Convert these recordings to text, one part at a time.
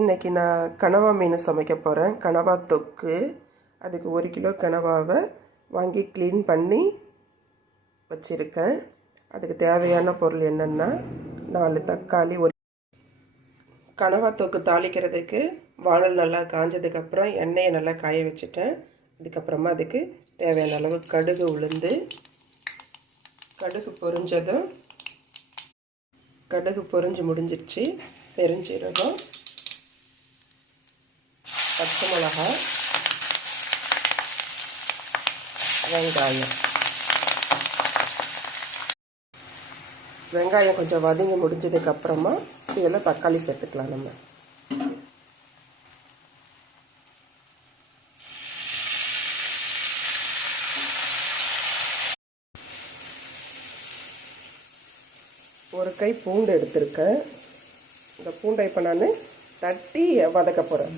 இன்றைக்கி நான் கனவா மீன் சமைக்க போகிறேன். கனவா தொக்கு. அதுக்கு 1 கிலோ கனவாவை வாங்கி க்ளீன் பண்ணி வச்சுருக்கேன். அதுக்கு தேவையான பொருள் என்னென்னா 4 தக்காளி. கனவா தொக்கு தாளிக்கிறதுக்கு வானல் நல்லா காஞ்சதுக்கப்புறம் எண்ணெயை நல்லா காய வச்சுட்டேன். அதுக்கப்புறமா அதுக்கு தேவையான அளவு கடுகு உளுந்து, கடுகு பொரிஞ்சதும் கடுகு பொரிஞ்சு முடிஞ்சிடுச்சு. பெருஞ்சீரகம், பச்சை மிளகாய், வெங்காயம் கொஞ்சம் வதங்கி முடிஞ்சதுக்கப்புறமா இதில் தக்காளி சேர்த்துக்கலாம். நம்ம ஒரு கை பூண்டு எடுத்திருக்கேன். இந்த பூண்டை இப்போ நான் தட்டி வதக்க போகிறேன்.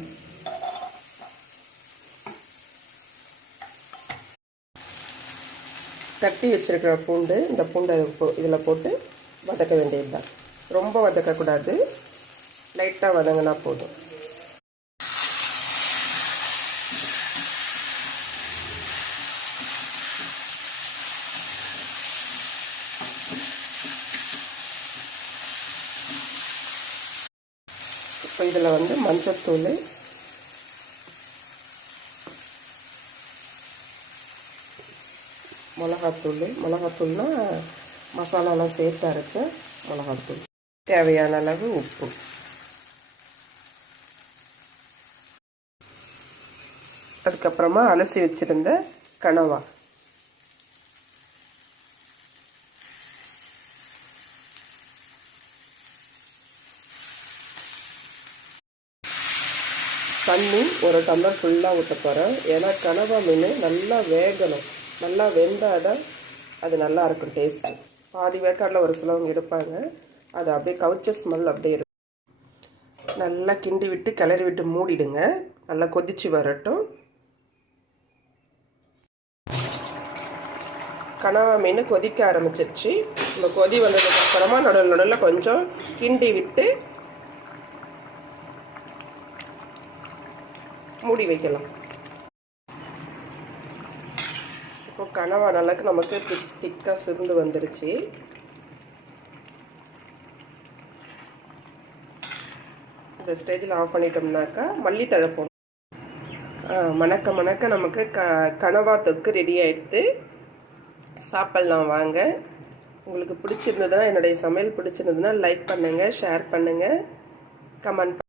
தட்டி வச்சுருக்கிற பூண்டு, இந்த பூண்டை இதில் போட்டு வதக்க வேண்டியது தான். ரொம்ப வதக்கக்கூடாது, லைட்டாக வதங்கினா போதும். இப்போ இதில் மஞ்சத்தூள், மிளகாத்தூள்னா மசாலாலாம் சேர்த்து அரைச்ச மிளகாத்தூள், தேவையான அளவு உப்பு. அதுக்கப்புறமா அலசி வச்சுருந்த கனவா, தண்ணி ஒரு டம்ளர் ஃபுல்லாக ஊற்ற போகிறேன். ஏன்னா கனவா மீன் நல்லா வேகணும். நல்லா வெந்தால் தான் அது நல்லா இருக்கும் டேஸ்ட்டு. பாதி வேக்காடில் ஒரு சிலவங்க எடுப்பாங்க, அது அப்படியே கவுச்ச ஸ்மெல் அப்படியே இருக்கும். நல்லா கிண்டி விட்டு கிளறி விட்டு மூடிடுங்க. நல்லா கொதித்து வரட்டும். கனவா மீன் கொதிக்க ஆரம்பிச்சிருச்சு. இந்த கொதி வந்ததுக்கப்புறமா நடுவில் கொஞ்சம் கிண்டி விட்டு மூடி வைக்கலாம். இப்போ கனவா நல்லாக்கு நமக்கு திக்காக சுருண்டு வந்துருச்சு. இந்த ஸ்டேஜில் ஆஃப் பண்ணிட்டோம்னாக்கா மல்லித்தழை போடும். மணக்க நமக்கு கனவா தொக்கு ரெடி ஆகிடுது. சாப்பிட்லாம் வாங்க. உங்களுக்கு பிடிச்சிருந்ததுன்னா, என்னுடைய சமையல் பிடிச்சிருந்ததுன்னா லைக் பண்ணுங்கள், ஷேர் பண்ணுங்கள், கமெண்ட்